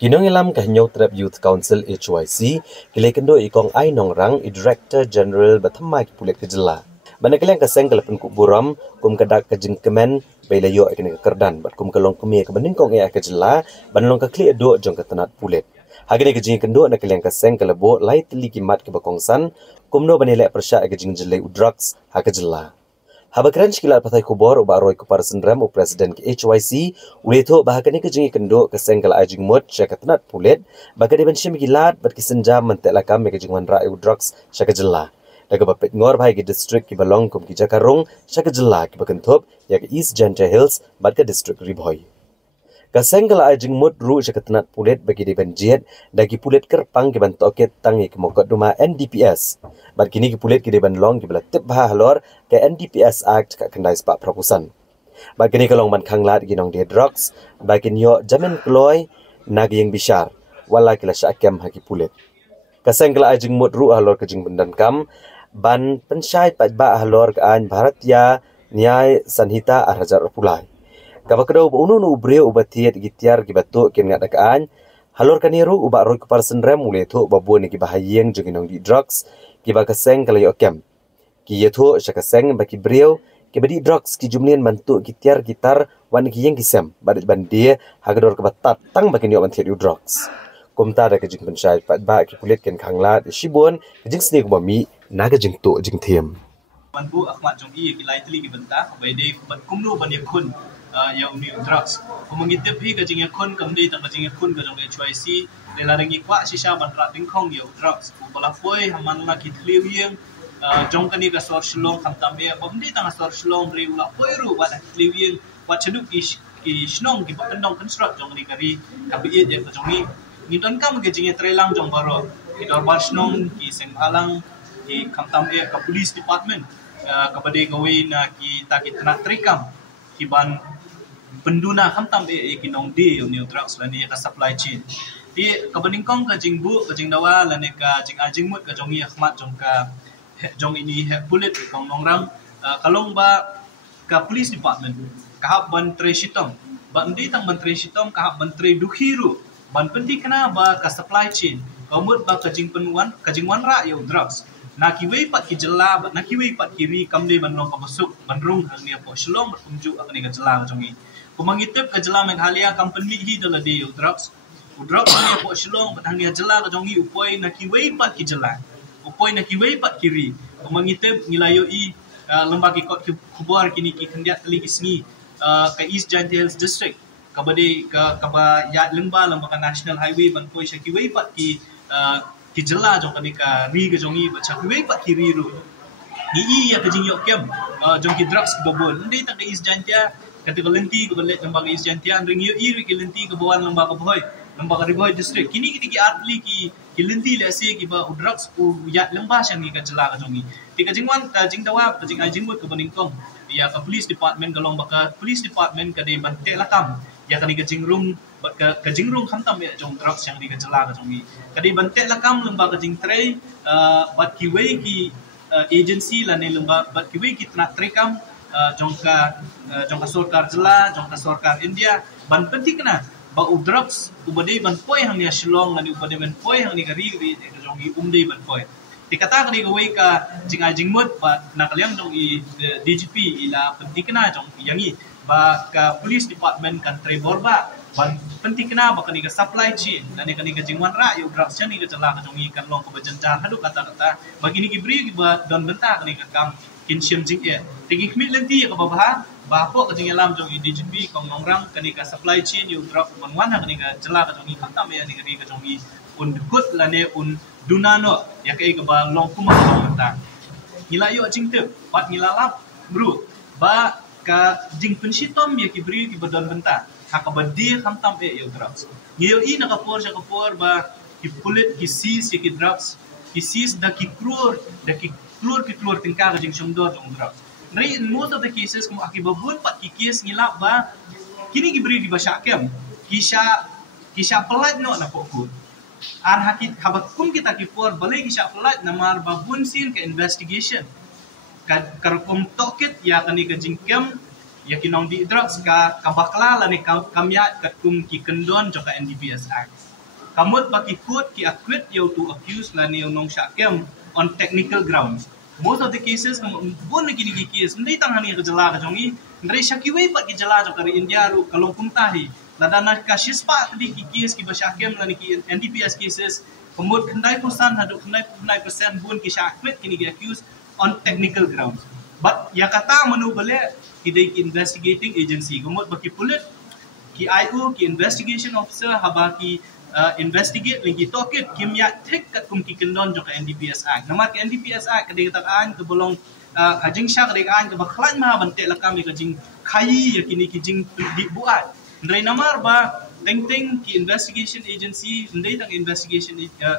Kinong ilam kahnyaw Trap Youth Council HYC, kilekendo ikong ay nongrang i-Director General Bathamai Pulit Kejela. Banakalang kaseng kalapan kuburam, kum kadak kajing kemen, baylayo ikan kerdan, bat kum kalong kumia kebening kong ia Kejela, banalong kakli edo jong ketenat pulit. Hagini kajing kendo nakalang kaseng kalabo lai teli kimat kebakongsan, kumno banilai persya kajing jelai udrugs ha Kejela. Habakran sekilat patai kubor ubak roy kupar sendram u presiden ke HYC uleto bahakani kejingi kendo keseng kala ajing mut syaka tenat pulit baka di bensyim gilat bat kisenja mentek lakam me kejing wan ra'i drugs syaka jela daga bapet ngor bahai ke distrik ki balong kum ki jakarung syaka jela ki bakentop ya ke East Gentle Hills bat ke distrik Riboy. Kaseng kala ajing mut ru syaka tenat pulit bagi di benjiet dagi pulit kerpang ki bantoket tangi ki mokot rumah NDPS. Bat kini ki pulit ki di banlong ki bela tip bah halor ke NDPS Act ka kendai sepak prokusan. Bat kini kalong ban khanglat ginong dia drugs bakin yo jamin kloy nagi yang bishar wala kila syakem haki pulit. Kaseng kala ajing mut ru halor kejing bendan kam ban pensyait pat ba halor ka an Bharatiya Nyay Sanhita Arhajar Pulai. Kabakadau unun ubreu ubatiat gitiar gibatuk kin ngak dakaan halor kaniru ubak roy kupar sendram mulai tu babu ni gibahayeng joginong di drugs giba kaseng kalayo kem ki yetu syakaseng baki breu kibadi drugs ki jumlien mantuk gitiar gitar wan ki yang kisem badat bandia hagador kebatat tang baki niok mantiat drugs kumta da kejing pensyait pat ba ki kulit ken khanglat shibun kejing sni kubami naga jing tu jing thiam Manbu Ahmad Jonggi ki lai teli ki bentah bai dei bat kumnu ban yakun yang ni drugs kumangitip hi kajing yakun kamdi tang kajing yakun ka jong HYC le larangi kwa sisa ban ra tingkhong ya drugs bala foi haman la ki thliu yeng jong kani ka sor shlong kham tambe bomdi tang sor shlong ri ula foi ru wa thliu yeng wa chaduk ki shnong ki bakandong construct jong ni kari kabi ye ka jong ni don kam kajing trelang jong baro ki dor bar shnong ki senghalang ki kham tambe ka police department kepada gawe na kita nak terikam kiban penduna hamtam kinong di new drugs lani ka supply chain di kabandingkong ka jingbu ka jingdawa lani ka jing ajingmut ka jongi Ahmad jong ka jong ini pulit kong nongrang kalong ba ka police department kahap ban tre sitom ba ndi tang ban tre sitom kahap ban tre dukhiru ban penti kana ba ka supply chain kamut ba ka jing penuan ka jingwan ra yo drugs nakiwei pat ki jela bat nakiwei pat kiri kamde banlong ka masuk bandrung hangnia po shlong berkunjuk akani ka jela jongi kumangitip ka jela Meghalaya company hi dala de drugs ni po shlong bat hangnia jela ka jongi upoi nakiwei pat ki jela upoi nakiwei pat kiri kumangitip ngilayo i lembaga kot kubuar kini ki kendiat teli kisni ka East Gentle Hills district kabade ka kaba ya lembaga national highway ban poi shakiwei pat ki jela jong kani ka ri ga jongi bacha kuwei pat kiri ru ni ya kajing yok kem jong ki drugs bobon ndi tak East Jantia kata lenti ke belet lembaga East Jantia ring yo iri ki lenti ke bawan lembaga boy lembaga Riboy district kini ki atli ki lenti le se ki ba drugs u ya lemba syang ni ka jela ka jongi ti kajing wan ka jing dawa kajing ajing mut ke beningkong ya ka police department galong baka police department ka de bante lakam ya kani kajing room kajing room khamtam ya jong drugs yang di kajela ka jongi kadi bante lakam lembaga jing tray bat kiwei ki agency la ne lembaga bat kiwei ki tnak trekam jong ka sarkar jela jong ka sarkar India ban penti kena ba drugs ubade ban poi hang ya shlong ngani ubade ban poi hang ni ka ri ka jongi umde ban poi dikata kani gawai ka jing mut ba nakaliang jong i DGP ila penti kena jong yangi ba ka police department kan Trevor ba ban penti kena ba kani ka supply chain dan kani ka jingwan ra yo drugs ni ka jala ka jongi kan long ko bejenjar hadu kata bagi ni gibri ba don benta kani ka kam kinshim jing e tigi khmit lenti ka ba po ka jing alam jong DGP kong nongrang kani ka supply chain yo drugs man wan kani ka jala ka jongi khatam ya ni ka jongi un kut lane un dunano ya kai ka ba long kuma ka benta ngila yo jing te bat ngilalap bro ba ka jing pensitom ya ki bri ki badon benta hakabadi khamtam yo drugs ngiyo i nakapor siya kapor ba ki pulit ki sis ki drugs ki sis da ki klur tingka ka jing sumdor jong drugs nari in most of the cases kung akibabun pat ki case ngilap ba kini ki bri ki ba syakem kisha pelat no na pokut an hakit kabat kum kita kipor balai kisha pelat namar babun sin ke investigation karkom tokit ya kani ka jingkem ya kinong di drugs ka kabakla la ni kamya kat kum ki kendon joka NDPS Act kamut baki court ki acquit you to accuse la ni nong syakem on technical grounds. Most of the cases bon lagi ni case ndai tang hani kejala ka jongi ndai syakiwe pat ki jala jo kari India ru kalong puntahi ladana ka shispa tadi ki case ki basyakem la ni ki NDPS cases kamut kendai persen hadu kendai persen bon ki syakit kini ki accuse on technical grounds. But ya kata menu bale kidai ki investigating agency kamut baki pulit ki IO ki investigation officer habaki investigate lagi tokit kimya tek kat kum ki kendon jo ka NDPS Act nama ka NDPS Act kadai takaan ke bolong kajing syak kadai an ke baklan ma bante lakam ni kajing khai yakini kijing di buat ndai namar ba teng ki investigation agency ndai tang investigation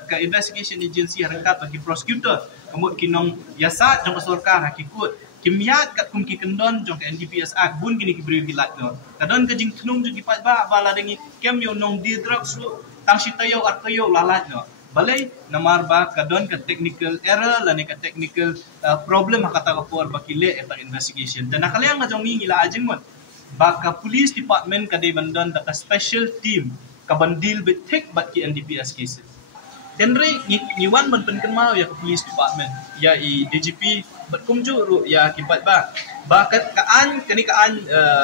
ka investigation agency harangkat bagi prosecutor kamut kinong yasa jo ka sarkar hakikut kimyat kat kum ki kendon jong ka NDPS Act bun kini ki beri bilat no kadon ka jing thnung jong ki pat ba bala dengi kem yo nong di drugs tang sitayo at kayo lalat no balay namar ba kadon ka technical error la ni ka technical problem hakata ka por bakile eta investigation tan nakalayang ka jong ngila ajing mon ba ka police department ka de bandon da ka special team ka bandil bit thick bat ki NDPS cases denre niwan man pen kenmau ya ka police department ya i DGP bat kumju ru ya kipat ba bakat kaan kani kaan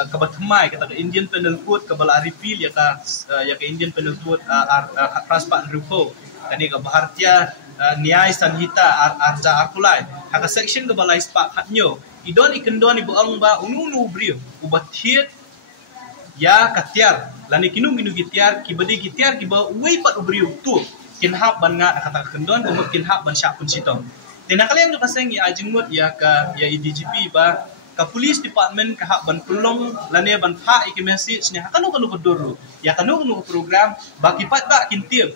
kabatmai kata Indian Penal Code ka bala repeal ya ka Indian Penal Code praspa rupo kani ka Bharatiya Nyay Sanhita arja akulai haka section ka bala ispa khatnyo idon ikendon ibu ang ba unu brio ubathiet ya katyar lani kinung gitiar kibadi gitiar kiba uwi pat ubrio tu kinhap ban nga kata kendon kumut kinhap ban syak pun sitong tinakalayang jo kaseng ya ajingmut ya DGP ba ka police department ka hak ban pulong lane ban pha ik message ni hakano bedoro ya kanu program baki pat ba kintip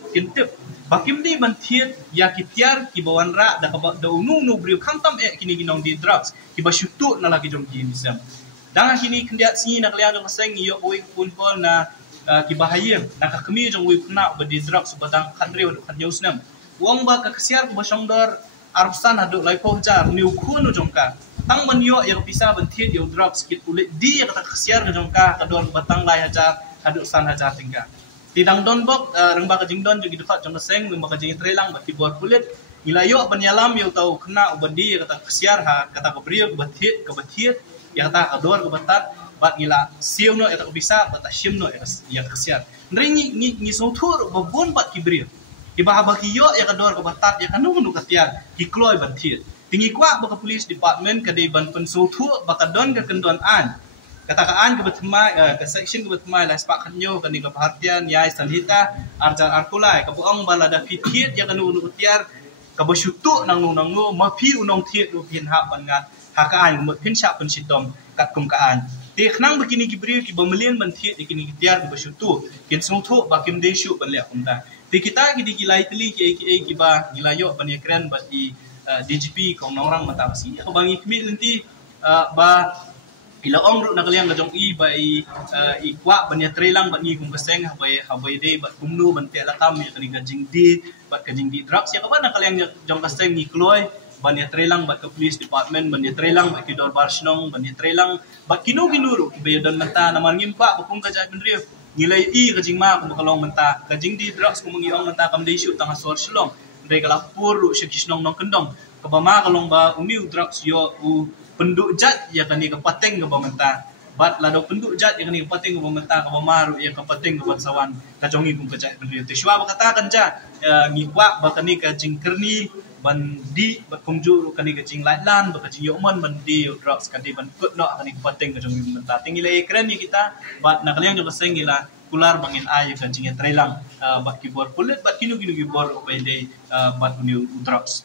bakim di ban thiet ya kitiar ki bawanra da unu brio khantam kini ginong di drugs ki basyutu na lagi jong ki misam dangan kini kendiat sini nakalayang jo kaseng yo oi pun na ki bahayem nakakami jong wi kuna ba di drugs badang khandre wa khanyeus nam wong ba ka kasiar ba songdor arsan hadu lai pohjar niu khunu jongka tang banyo ya bisa bentit yo drugs kit ulit di ya kata kasiar jongka kadon batang lai hajar hadu san hajar tingga tidang don bok rengba ka jingdon juga dekat jong seng rengba ka jing trelang bati bor kulit ilayo banyalam yo tau kena ubandi ya kata kasiar ha kata kabrio batit ka batit ya kata kador ka batat bat ngila siu no ya tak bisa bat shim no ya kasiar ndringi ni sotur babon bat kibrio ibahaba kiyo ya kador ka batat ya kanu katiar kikloy bantit tingi kwa baka police department kadai ban pensutu baka don ka kendon an katakaan ka batmai ka section ka batmai la spak kanyo kani ka Bharatiya Nyay Sanhita arja arkulai ka buang balada pitit ya kanu katiar ka basyutu nang mapi unong tiet lu pin ha ban ngat hakaan mo pin sya pun sitom kat kumkaan ti khnang begini gibri ki bamelien bantit ikini tiar ka basyutu kin sutu bakim deshu ban le kumta ti kita gidi gilai teli ki ba gilayo ban keren bat di DGP kong orang mata si ko bangi kmi lenti ba ila ong na kaliang gajong ba i kwa banya trelang ba ni kung kaseng habay day ba kumno ban te lakam ni kani gajing di drugs ya ka ba na kaliang jong kaseng ni kloy banya trelang ba ka police department banya trelang ba ki dor barsnong banya trelang ba kinuru ibayadon mata naman ngimpa ba kung kajat benrio nilai kajing ma kung makalong menta kajing di drugs kung mangiong menta kam day shoot tanga sor silong ndai kala pur syakisnong nong kendong kabama kalong ba uniu drugs yo u penduk jat ya kani ka pateng ka bamenta bat lado penduk jat ya kani ka pateng ka bamenta kabama ru ya ka pateng ka bansawan kajongi kung kajat benrio te shwa ba katakan ja ngikwa ba kani ka jingkerni bandi ba kumju kani ka jing latlan ba ka jing yoman bandi yo drugs kani ban kut no kani ka pateng ka jongi bamenta tingilai keren ni kita bat nakaliang jo kaseng gila kular bangin ay ka jinga trelang bat kibor pulit bat kinu kibor obay day bat uniu drugs